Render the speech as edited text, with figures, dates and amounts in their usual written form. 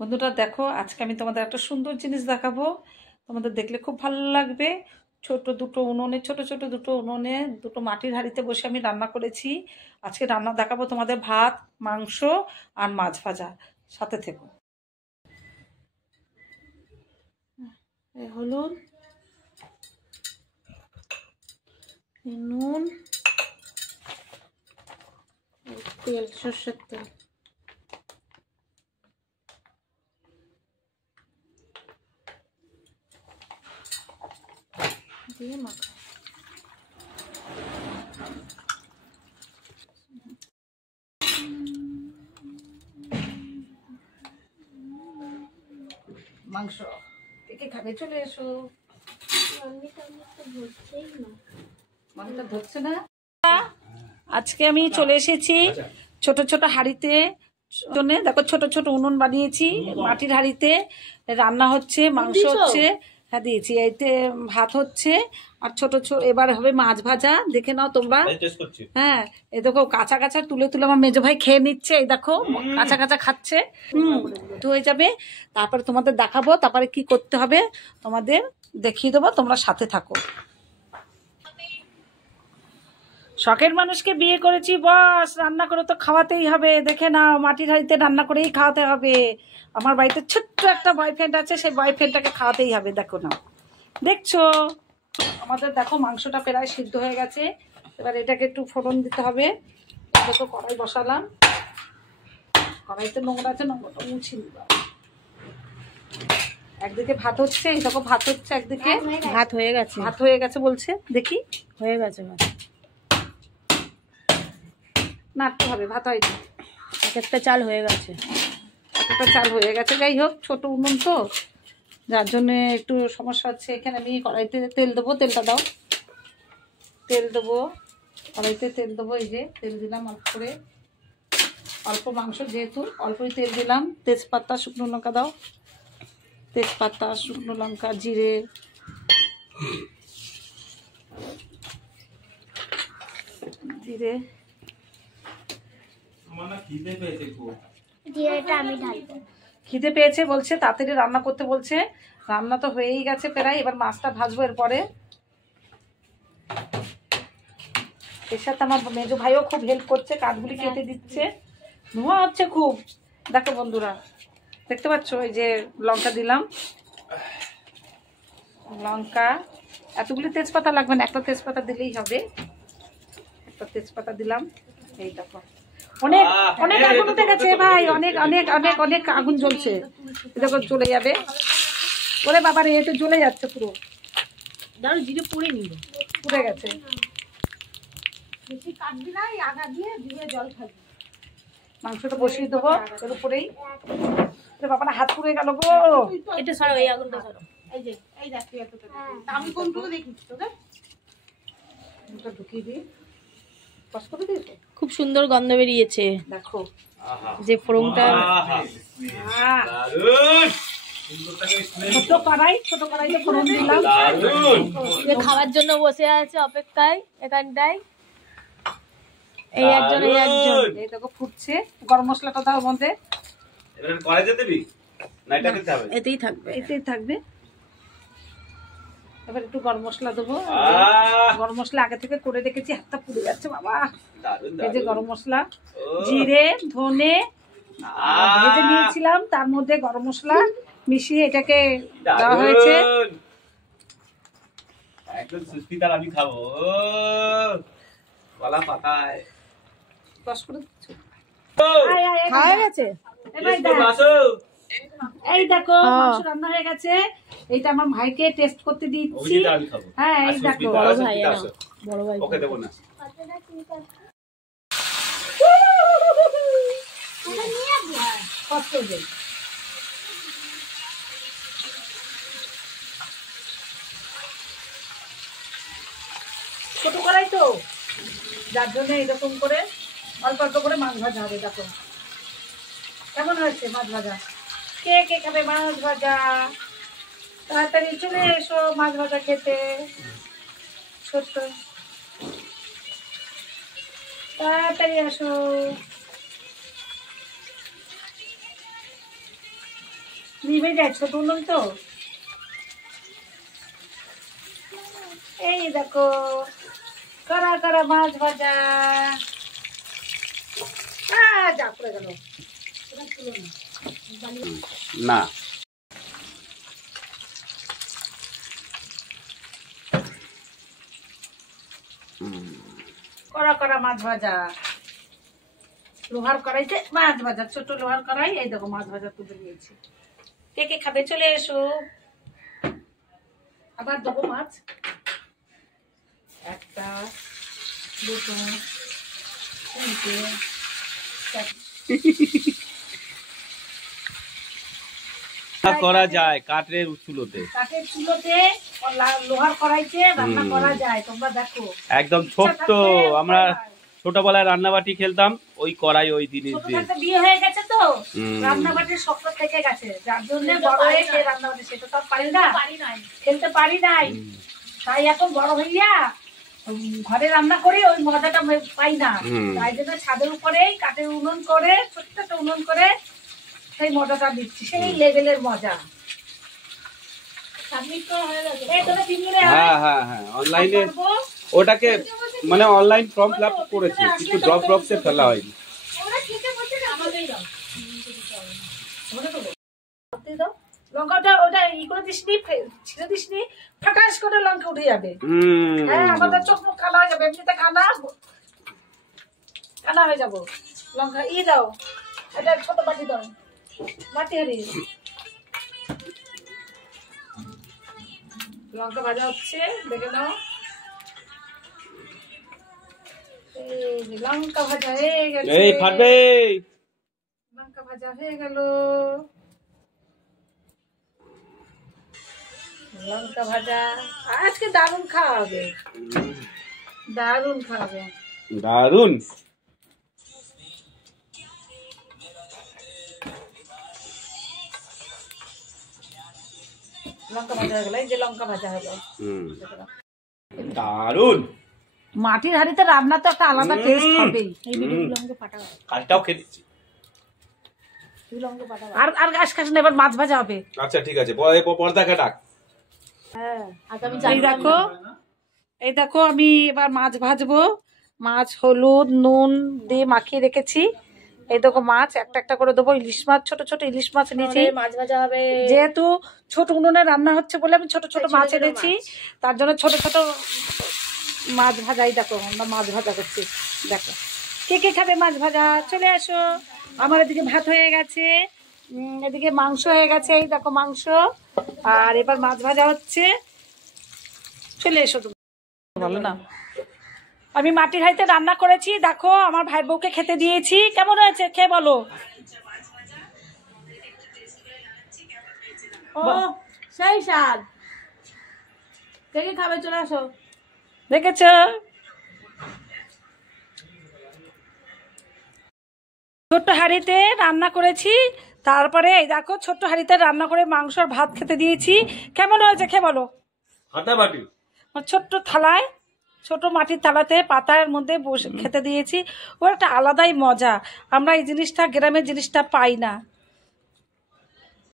বন্ধুরা দেখো, আজকে আমি তোমাদের একটা সুন্দর জিনিস দেখাবো। তোমাদের দেখলে খুব ভালো লাগবে। ছোট দুটো উনুনে, ছোট ছোট দুটো উনুনে দুটো মাটির হাঁড়িতে বসে আমি রান্না করেছি। আজকে রান্না দেখাবো তোমাদের, ভাত, মাংস আর মাছ ভাজা। সাথে থেকো। এই হলুদ, এই নুন, এই তেল, সর্ষের তেল দিয়ে মাখা। মাংস কে খাবে? চলে এসো। মাংসটা ধরছে না। আজকে আমি চলে এসেছি ছোট ছোট হাঁড়িতে। দেখো, ছোট ছোট উনুন বানিয়েছি মাটির হাঁড়িতে। রান্না হচ্ছে, মাংস হচ্ছে। হ্যাঁ দিয়েছি। এতে ভাত হচ্ছে আর ছোট ছোট এবার হবে মাছ ভাজা। দেখে নাও তোমরা। হ্যাঁ, এই দেখো কাঁচা কাঁচা তুলে তুলে আমার মেজো ভাই খেয়ে নিচ্ছে। এই দেখো কাঁচা কাঁচা খাচ্ছে। হয়ে যাবে, তারপরে তোমাদের দেখাবো। তারপরে কি করতে হবে তোমাদের দেখিয়ে দেবো, তোমরা সাথে থাকো। শখের মানুষকে বিয়ে করেছি বস, রান্না করে তো খাওয়াতেই হবে। দেখে নাও, মাটির হাঁড়িতে রান্না করেই খাওয়াতে হবে। আমার বাড়িতে ছোট্ট একটা বয়ফ্রেন্ড আছে, সেই বয়ফ্রেন্ডটাকে খাওয়াতেই হবে। দেখো না, দেখছো আমাদের। দেখো মাংসটা প্রায় সিদ্ধ হয়ে গেছে। এবার এটাকে একটু ফোড়ন দিতে হবে। দেখো কড়াই বসালাম। কড়াইতে নোংরা আছে, নোংরাটা মুছে নিলাম। একদিকে ভাত হচ্ছে, এই দেখো ভাত হচ্ছে একদিকে। ভাত হয়ে গেছে, ভাত হয়ে গেছে বলছে, দেখি হয়ে গেছে। নাড়তে হবে, ভাত হয়নি। একটা চাল হয়ে গেছে, একটা চাল হয়ে গেছে। যাই হোক, ছোট উনুন তো, যার জন্য একটু সমস্যা হচ্ছে। এখানে আমি কড়াইতে তেল দেবো। তেলটা দাও। তেল দেবো, কড়াইতে তেল দেবো। এই যে তেল দিলাম অল্প করে। অল্প মাংস যেহেতু, অল্পই তেল দিলাম। তেজপাতা, শুকনো লঙ্কা দাও। তেজপাতা, শুকনো লঙ্কা, জিরে, জিরে। খিদে পেয়েছে বলছে, তাড়াতাড়ি রান্না করতে বলছে। রান্না তো হয়েই গেছে প্রায়। এবার মাছটা ভাজবো এরপরে। এর সাথে আমার মেজো ভাইও খুব হেল্প করছে, কাঠগুলি কেটে দিচ্ছে। ধোঁয়া হচ্ছে খুব। দেখো বন্ধুরা, দেখতে পাচ্ছ? এই যে লঙ্কা দিলাম, লঙ্কা। এতগুলি তেজপাতা লাগবে না, একটা তেজপাতা দিলেই হবে। একটা তেজপাতা দিলাম। এই দেখো অনেক অনেক আগুন উঠে গেছে ভাই, অনেক অনেক অনেক অনেক আগুন জ্বলছে। দেখো চলে যাবে। ওরে বাবারে, এতে জ্বলে যাচ্ছে পুরো। দাঁড়ো, জিরে পুড়ে নিল, পুড়ে গেছে। বেশি কাটবি না, আগা দিয়ে দিয়ে জল খাবি। মাংসটা বসিয়ে দেবো এর উপরেই। বাবা, হাত পুড়ে গেল গো। এটা সরো, এই আগুনটা সরো। এই যে এই দেখ, তুই এতটা আমি কোনটুকু দেখিস তোকে। এটা ঢুকিয়ে দিই। কষ্ট করে দিয়েছো? খুব সুন্দর গন্ধ বেরিয়েছে। দেখো যে ফোড়নটা, ছোট কড়াইতে ফোড়ন দিলাম। যে খাওয়ার জন্য বসে আছে অপেক্ষায় এখানটায়। এই একজন, এই একজন। এই দেখো ফুটছে। গরম মশলাটা দাও ওর মধ্যে। এবারে কড়াইতে দিবি না, এটা দিতে হবে? এতেই থাকবে, এতেই থাকবে। এবার একটু গরম মশলা দেবো। গরম মশলা আগে থেকে করে রেখেছি, হাতটা পুড়ে যাচ্ছে বাবা। এই যে গরম মশলা, জিরে, ধনে ভেজে নিয়েছিলাম, তার মধ্যে গরম মশলা মিশিয়ে এটাকে দেওয়া হয়েছে। একদম সুস্মিতার আমি খাবো কলা পাতায়। কষ করে দিচ্ছ। খাওয়া গেছে। এই দেখো মাংস রান্না হয়ে গেছে। এইটা আমার ভাইকে টেস্ট করতে দিচ্ছি। হ্যাঁ, এই দেখো। বড় ভাই, বড় ভাই ওকে দেবো না। কষ্ট দেই। ছোট কড়াই তো, যার জন্য এরকম করে অল্প অল্প করে মাছ ভাজা হবে। দেখো কেমন হয়েছে মাছ ভাজা। কে কে খাবে মাছ ভাজা? তাড়াতাড়ি চলে এসো মাছ ভাজা খেতে। ছোট্ট তাড়াতাড়ি আসো। নিভে যায়, ছোট উনুন তো। এই দেখো কড়া কড়া মাছ ভাজা। যা পড়ে গেল না কড়া কড়া মাছ ভাজা, লোহার কড়াইতে মাছ ভাজা, ছোট লোহার কড়াই। এই দেখো মাছ ভাজা তুলে নিয়েছি। কে কে খাবে চলে এসো। আবার দেবো মাছ, একটা দুটো তিনটে করা যায় কাঠের চুলোতে, কাঠের চুলোতে লোহার কড়াইতে রান্না করা যায়। তোমরা দেখো একদম ছোট্ট। আমরা ছোটবেলায় রান্নাবাটি খেলতাম ওই কড়াই ওই জিনিস দিয়ে। বিয়ে হয়ে গেছে তো রান্নাবাটির শক্ত থেকে গেছে, যার জন্য বড় হয়ে সেই রান্নাবাটি সেটা তো পারি না, খেলতে পারি নাই। তাই এখন বড় হইয়া ঘরে রান্না করে ওই মজাটা পাই না। তাই জন্য ছাদের উপরেই কাঠের উনুন করে, ছোট্ট একটা উনুন করে সেই মজাটা দিচ্ছি, সেই লেভেলের মজা। হ্যাঁ হ্যাঁ হ্যাঁ, অনলাইনে ওটাকে মানে অনলাইন ফর্ম ফিল আপ করেছি, কিন্তু ড্রপ বক্সে ফেলা হয়নি। লঙ্কাটা ওটা ই করে দিসনি, ছিঁড়ে দিসনি, ফাটাস করে লঙ্কা উঠে যাবে। হ্যাঁ, আমাদের চোখ মুখ কালা হয়ে যাবে, এমনিতে কানা কানা হয়ে যাবো। লঙ্কা ই দাও, এটা ছোট বাটি দাও, বাটি হারি। লঙ্কা ভাজা হচ্ছে, দেখে নাও। এই যে লঙ্কা ভাজা হয়ে গেছে, এই ফাটবে। লঙ্কা ভাজা হয়ে গেল, লঙ্কা ভাজা। আজকে দারুণ খাওয়া হবে, দারুণ খাওয়াবে, দারুন। লঙ্কা ভাজা হয়ে গেল, এই যে লঙ্কা ভাজা হলো। দারুন। মাটির হাঁড়িতে রান্না তো একটা আলাদা টেস্ট হবেই। কালটাও খেয়েছি। আর আর গাছ খাস না, এবার মাছ ভাজা হবে। আচ্ছা ঠিক আছে, পর্দাকে ডাক। এই দেখো আমি এবার মাছ ভাজবো। মাছ হলুদ নুন দিয়ে মাখিয়ে রেখেছি। এই দেখো মাছ একটা একটা করে দেবো। ইলিশ মাছ, ছোট ছোট ইলিশ মাছ নিয়েছি। মাছ ভাজা হবে, যেহেতু ছোট উনুনে রান্না হচ্ছে বলে আমি ছোট ছোট মাছ এনেছি, তার জন্য ছোট ছোট মাছ ভাজাই। দেখো আমরা মাছ ভাজা করছি। দেখো কে কে খাবে মাছ ভাজা চলে আসো। আমার এদিকে ভাত হয়ে গেছে, এদিকে মাংস হয়ে গেছে। এই দেখো মাংস, আর এবার মাছ ভাজা হচ্ছে। চলে এসো তুমি। বলো না, আমি মাটির হাঁড়িতে রান্না করেছি। দেখো আমার ভাই বউকে খেতে দিয়েছি। কেমন হয়েছে খেয়ে বলো। ও সেই স্বাদ। কে কে খাবে চলে আসো। দেখেছ, ছোট্ট হাঁড়িতে রান্না করেছি। তারপরে এই দেখো ছোট্ট হাঁড়িতে রান্না করে মাংস আর ভাত খেতে দিয়েছি। কেমন হয়েছে খেয়ে বলো। ছোট্ট থালায়, ছোট মাটির থালাতে পাতার মধ্যে বসে খেতে দিয়েছি। ও একটা আলাদাই মজা। আমরা এই জিনিসটা গ্রামের জিনিসটা পাই না।